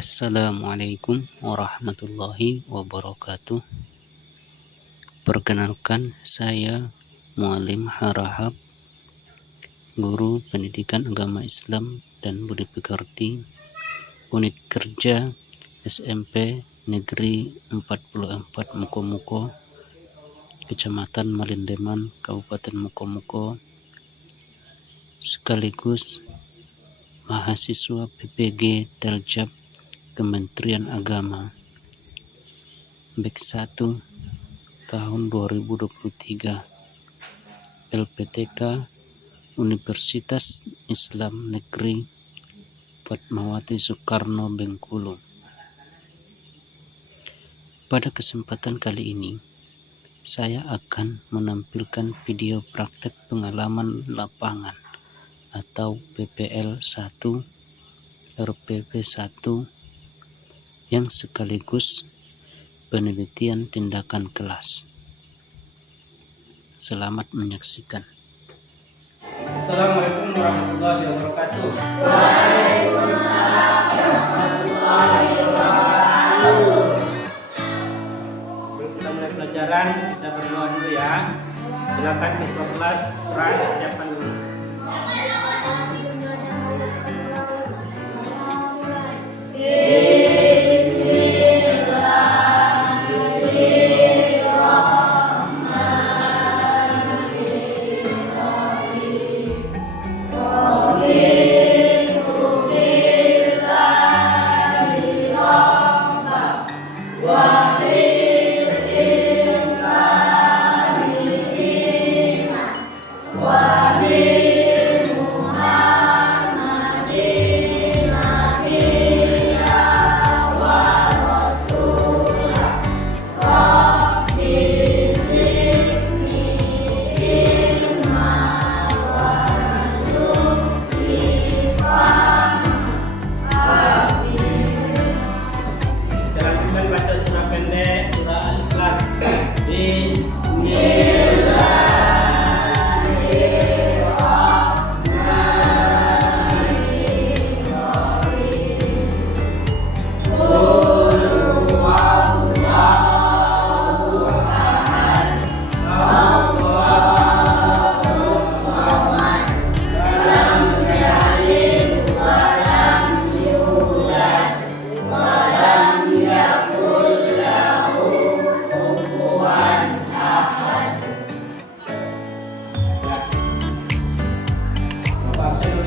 Assalamualaikum warahmatullahi wabarakatuh. Perkenalkan, saya Mualim Harahap, guru pendidikan agama Islam dan budi pekerti, unit kerja SMP Negeri 44 Mukomuko, Kecamatan Malindeman, Kabupaten Mukomuko, sekaligus mahasiswa PPG Daljab Kementerian Agama BEK 1 tahun 2023, LPTK Universitas Islam Negeri Fatmawati Soekarno Bengkulu. Pada kesempatan kali ini, saya akan menampilkan video praktek pengalaman lapangan atau PPL 1 RPP 1 yang sekaligus penelitian tindakan kelas. Selamat menyaksikan. Assalamualaikum warahmatullahi wabarakatuh. Waalaikumsalam warahmatullahi wabarakatuh. Sebelum kita mulai pelajaran, kita berdoa dulu ya. Silakan siswa kelas persiapan dulu.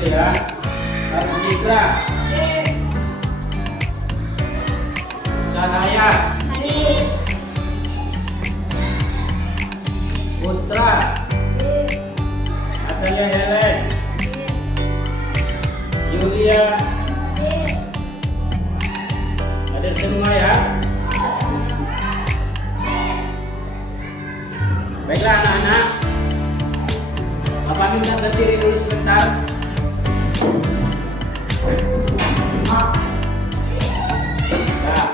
Ya, Sikra, Cahaya, Putra, Atalia Helen, Yulia, ada semua ya. Baiklah anak-anak, Bapak minta berdiri dulu sebentar. Nah,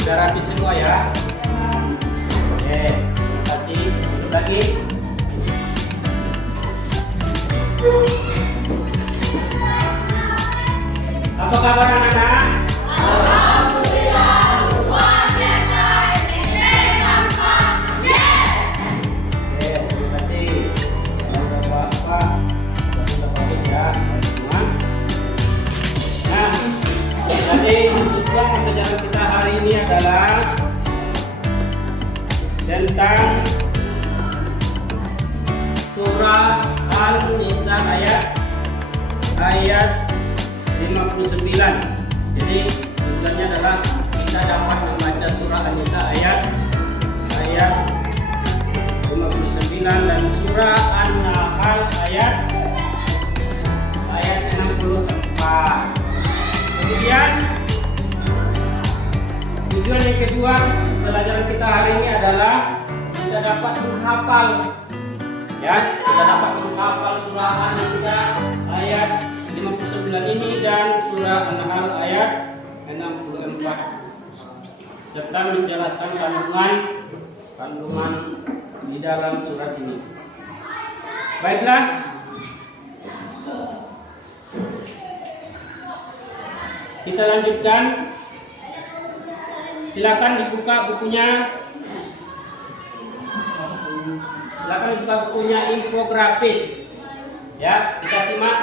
sudah rapi semua ya. Oke, terima kasih. Duduk lagi. Apa kabar anak-anak? Alhamdulillah, luar biasa. Oke, terima kasih. Jangan lupa bagus ya. Nah, jadi tujuan pembelajaran kita hari ini adalah tentang surah An-Nisa ayat 59. Jadi tujuannya adalah kita dapat membaca surah An-Nisa ayat 59 dan surah An-Nahl ayat 64. Kemudian tujuan yang kedua pelajaran kita hari ini adalah kita dapat menghafal surah An-Nisa ayat 59 ini dan surah An-Nahl ayat 64 serta menjelaskan kandungan di dalam surat ini. Baiklah, kita lanjutkan. Silakan dibuka bukunya. Silakan dibuka bukunya infografis. Ya, kita simak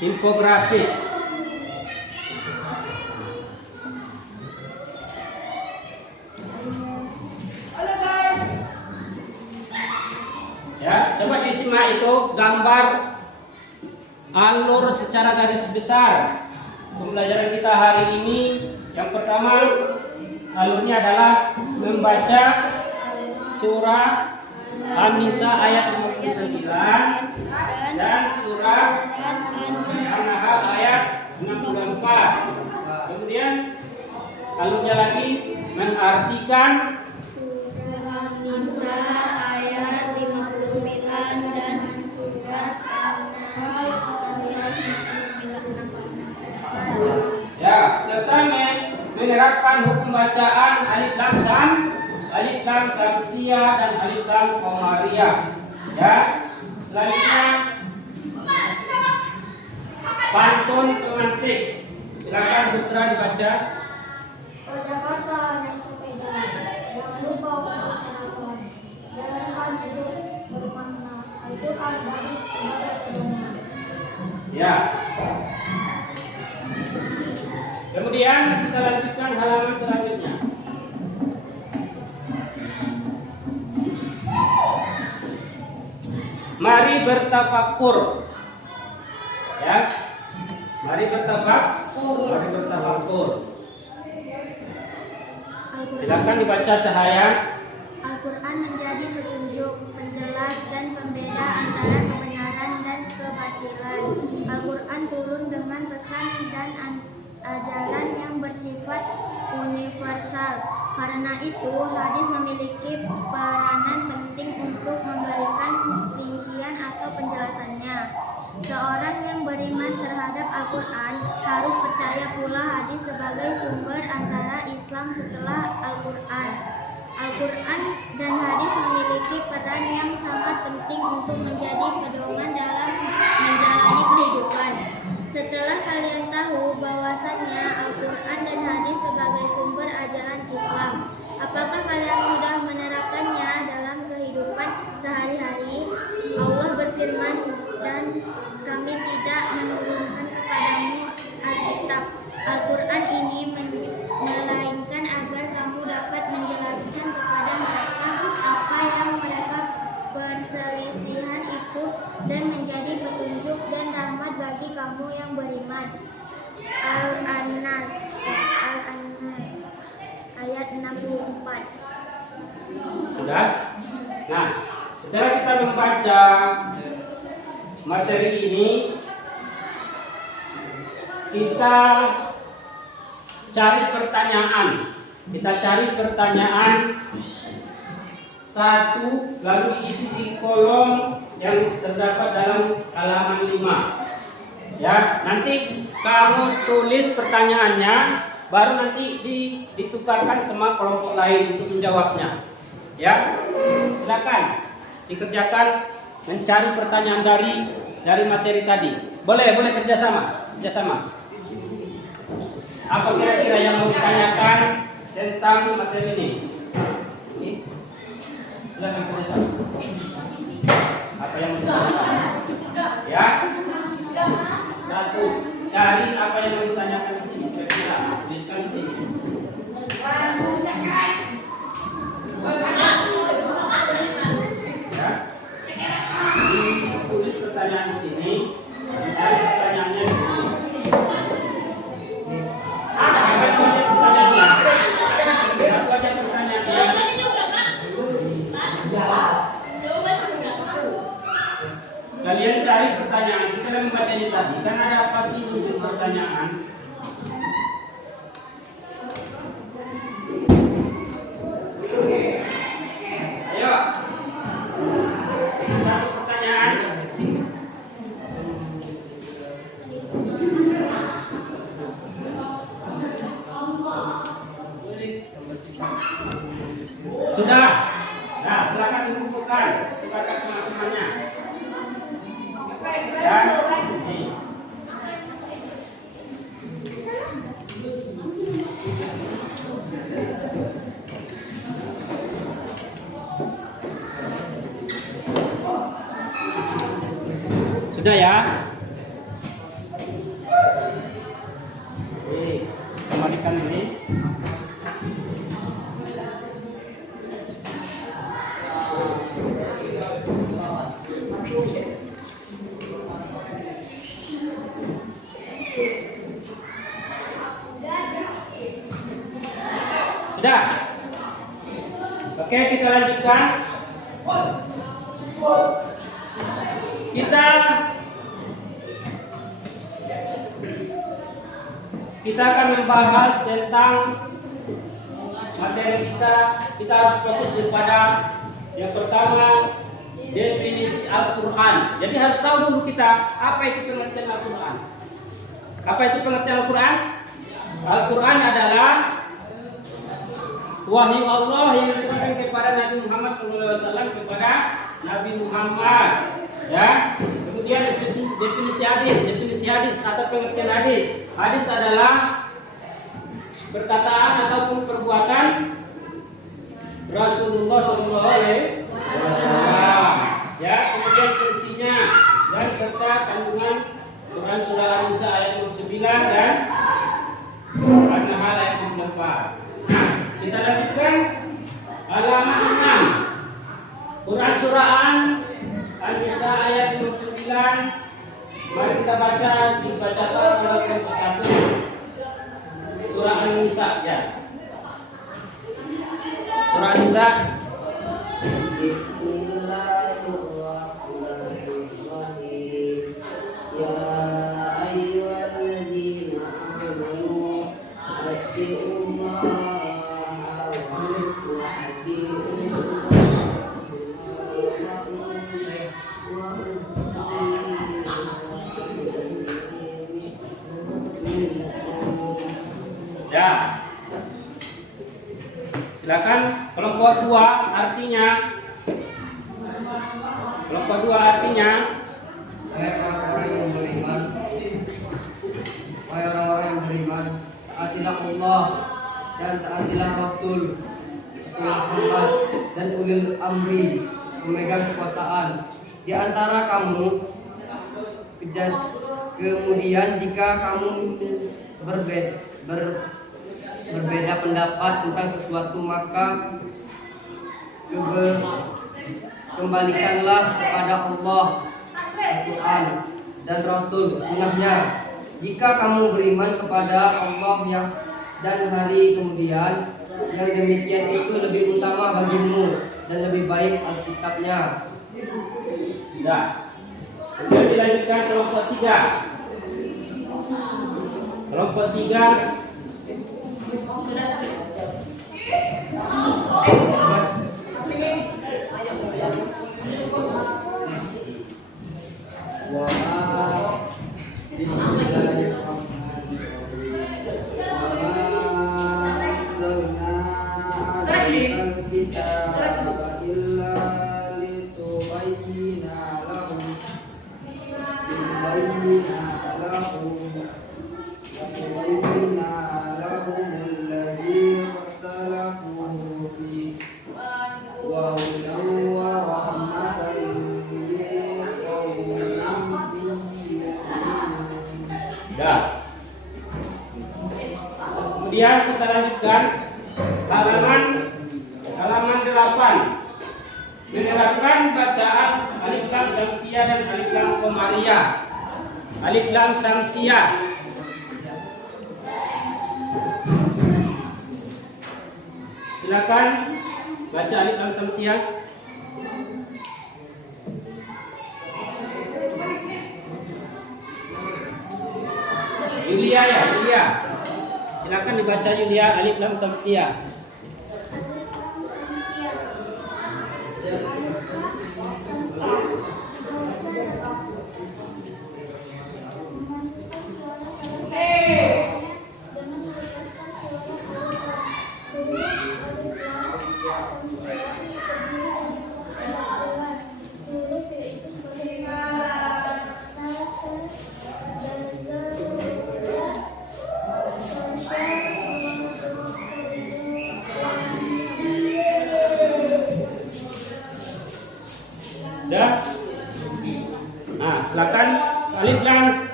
infografis. Ya, coba disimak itu gambar alur secara garis besar. Pembelajaran kita hari ini yang pertama alurnya adalah membaca surah An-Nisa ayat 59 dan surah An-Nahl ayat 64. Kemudian alurnya lagi mengartikan Surah Nisa ayat 59 dan surat An-Nahl ayat 59. ya, serta menerapkan hukum bacaan alif lam samsiyah dan alif lam qamariyah. Ya, selanjutnya pantun pemantik. Silakan Putra dibaca. Ke Jakarta naik sepeda, jangan lupa untuk sarapan. Jalankan hidup bermakna, Al-Quran hadis sebagai pedoman. Ya. Kemudian kita lanjutkan halaman selanjutnya. Mari bertafakur. Ya. Mari bertafakur. Silakan dibaca Cahaya. Al-Quran menjadi petunjuk, penjelas dan pembeda antara kebenaran dan kebatilan. Al-Quran turun dengan pesan dan ajaran yang bersifat universal. Karena itu, hadis memiliki peranan penting untuk memberikan rincian atau penjelasannya. Seorang yang beriman terhadap Al-Quran harus percaya pula hadis sebagai sumber antara Islam setelah Al-Quran. Al-Quran dan hadis memiliki peran yang sangat penting untuk menjadi pedoman dalam menjalani kehidupan. Setelah kalian tahu bahwasannya Al-Quran dan hadis sebagai sumber ajaran Islam, apakah kalian sudah menerapkannya dalam kehidupan sehari-hari? Allah berfirman, dan kami tidak menurunkan kepadamu Alkitab, Al-Quran ini melainkan agar kamu dapat menjelaskan kepada mereka apa yang mereka perselisihan itu dan menjadi petunjuk dan rahmat bagi kamu yang beriman. Al-An'am ayat 64. Sudah? Nah, setelah kita membaca materi ini, kita cari pertanyaan. Satu, lalu diisi di kolom yang terdapat dalam halaman 5. Ya, nanti kamu tulis pertanyaannya, baru nanti ditukarkan sama kelompok lain untuk menjawabnya. Ya, silakan dikerjakan mencari pertanyaan dari materi tadi. Boleh kerjasama. Apa kira-kira yang mau ditanyakan tentang materi ini? Silakan kerjasama. Apa yang mau ditanyakan? Ya. Satu, cari apa yang mau ditanyakan di sini. Kira-kira tuliskan di sini. Tulis pertanyaan di sini, cari pertanyaannya di sini. Satu aja pertanyaannya. Kalian cari pertanyaan setelah membaca ini tadi, kan ada pasti muncul pertanyaan. Ayo. Satu pertanyaan. Sudah. Nah, silakan dikumpulkan kepada teman-temannya. Ya. Sudah ya? Oke, kembalikan ini. Sudah? Oke, kita lanjutkan. Kita akan membahas tentang materi kita. Kita harus fokus kepada yang pertama, definisi Al-Quran. Jadi harus tahu dulu kita apa itu pengertian Al-Quran. Apa itu pengertian Al-Quran? Al-Quran adalah wahyu Allah yang diturunkan kepada Nabi Muhammad SAW kepada Nabi Muhammad. Ya. Kemudian definisi hadis atau pengertian hadis. Hadis adalah perkataan ataupun perbuatan Rasulullah SAW. Ya, kemudian fungsinya dan serta kandungan Quran surah An-Nisa ayat 29 dan An-Nahl ayat 64. Nah, kita lanjutkan halaman 6. Quran surah An-Nisa ayat 29. Mari kita dibacakan oleh yang ke-1. Surah An-Nisa ya. Surah An-Nisa. Bismillahirrahmanirrahim. Ya ayyuhalladzina amanu atti'ullaha wa Ya. Silakan kelompok 2 artinya. Kelompok 2 artinya wahai orang-orang yang beriman, wahai orang-orang yang beriman, taatilah Allah dan taatilah Rasul Muhammad dan ulil amri pemegang kekuasaan di antara kamu. Kemudian jika kamu berbeda pendapat tentang sesuatu, maka kembalikanlah kepada Allah, Al-Quran dan Rasul sunnahnya. Jika kamu beriman kepada Allah dan hari kemudian, yang demikian itu lebih utama bagimu dan lebih baik Alkitabnya. ya. Kemudian dilanjutkan kelompok 3. Kelompok 3 Kemudian kita lanjutkan halaman 8. Menerapkan bacaan alif lam samsiyah dan alif lam qamariyah. Alif lam samsiyah. Silakan baca alif lam samsiyah. Yulia ya, Yulia. Silakan dibaca Yulia alif lam samsiyah.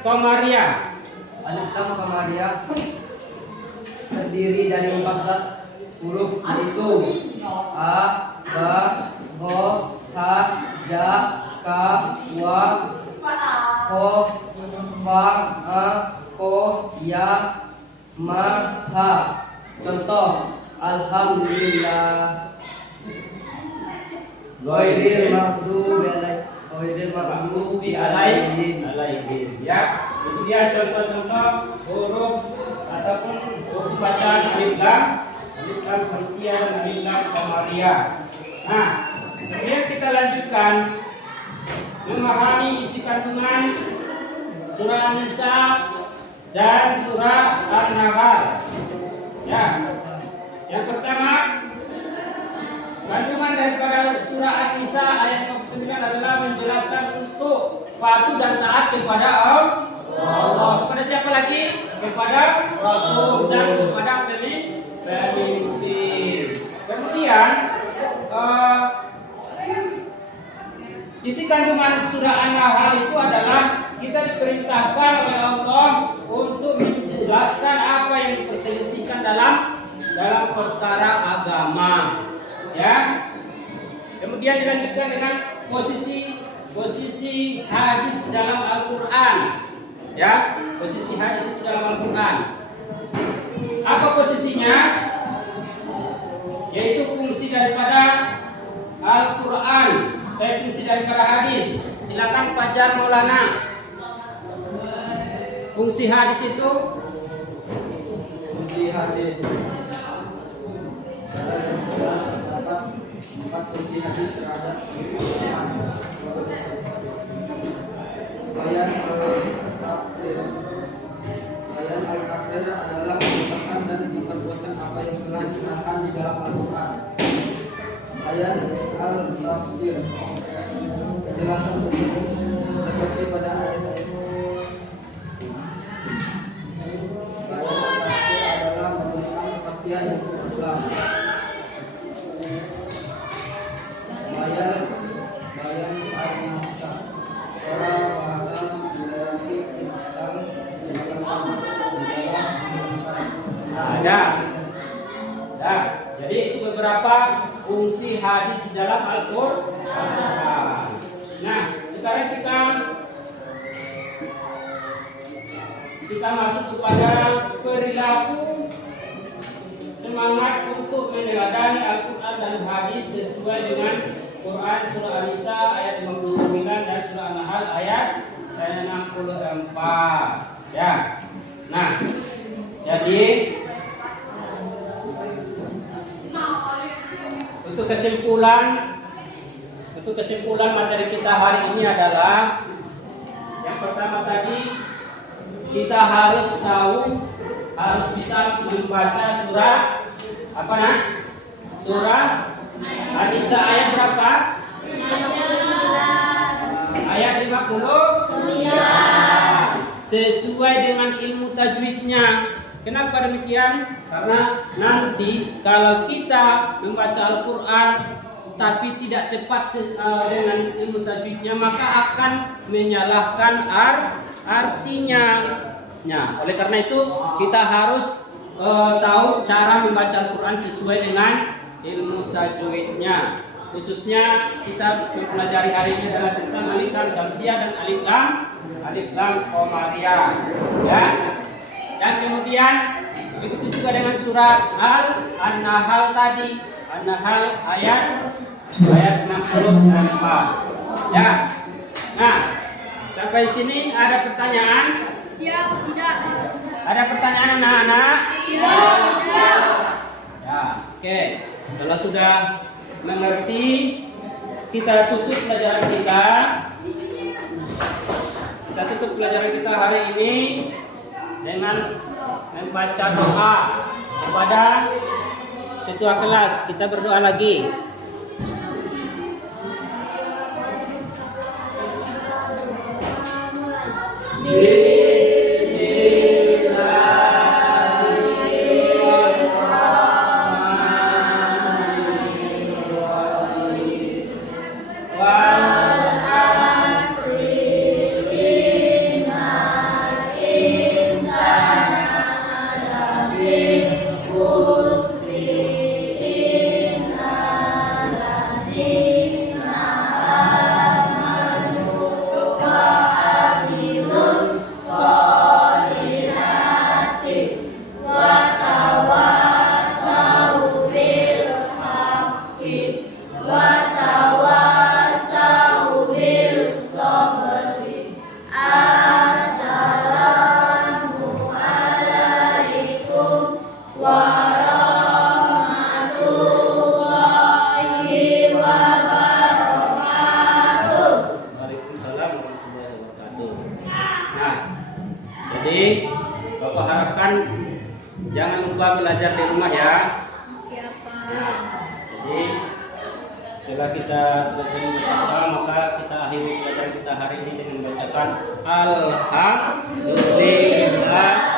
Qamariyah. Alif Lam Qamariyah terdiri dari 14 huruf, yaitu A, Ba, Ho, Ha, Ja, Ka, Wa, Ho, Fa, A, Ko, Ya, Ma, Ha. Contoh: Alhamdulillah. Ghairil maghdubi alaihim. Ya, itu dia contoh-contoh huruf ataupun huruf bacaan alif lam samsiyah dan alif lam qamariyah. Nah, kemudian kita lanjutkan memahami isi kandungan surah An-Nisa dan surah An-Nahl. Ya, yang pertama, kandungan daripada surah An-Nisa ayat 59 adalah menjelaskan untuk patuh dan taat kepada Allah. Kepada siapa lagi? Kepada Rasul dan kepada pemimpin. Kemudian isi kandungan surah An-Nahl itu adalah kita diperintahkan oleh Allah untuk menjelaskan apa yang diperselisihkan dalam perkara agama. Ya. Kemudian dilanjutkan dengan posisi hadis dalam Al-Qur'an. Ya, posisi hadis itu dalam Al-Qur'an. Apa posisinya? Yaitu fungsi daripada Al-Qur'an, fungsi daripada hadis. Silakan Fajar Maulana. Fungsi hadis itu empat fungsi hadis terhadap bayan al-takdir adalah merupakan dan diperbuatkan apa yang telah diterangkan di dalam Al-Quran. Bayan al-tafsir penjelasan umum seperti pada ayat-ayat. Bayan al-tafsir adalah memberikan kepastian hukum Islam. Bayan al-naskah secara bahasa berarti tentang ada. Jadi itu beberapa fungsi hadis dalam Al-Qur'an. Nah, sekarang kita masuk kepada perilaku semangat untuk meneladani Al-Quran dan hadis sesuai dengan Quran surah An-Nisa ayat 59 dan surah An-Nahl ayat 64. Ya. Nah, jadi untuk kesimpulan materi kita hari ini adalah yang pertama tadi, kita harus bisa membaca surah surah An-Nisa ayat berapa? Ayat 50 sesuai dengan ilmu tajwidnya. Kenapa demikian? Karena nanti kalau kita membaca Al-Quran tapi tidak tepat dengan ilmu tajwidnya, maka akan menyalahkan artinya. Nah, oleh karena itu kita harus tahu cara membaca Al-Quran sesuai dengan ilmu tajwidnya. Khususnya kita mempelajari hari ini adalah tentang alif lam samsiyah dan alif lam qamariyah. Ya. Dan kemudian begitu juga dengan surat An-Nahl tadi, An-Nahl ayat 64. Ya. Nah, sampai sini ada pertanyaan? Siap, tidak. Ada pertanyaan anak-anak? Siap, tidak. Ya, oke. Kalau sudah mengerti, kita tutup pelajaran kita. Kita tutup pelajaran kita hari ini dengan membaca doa kepada ketua kelas. Kita berdoa lagi. Bapak harapkan jangan lupa belajar di rumah ya. Nah, jadi setelah kita selesai membaca doa, maka kita akhiri pelajaran kita hari ini dengan membacakan Alhamdulillah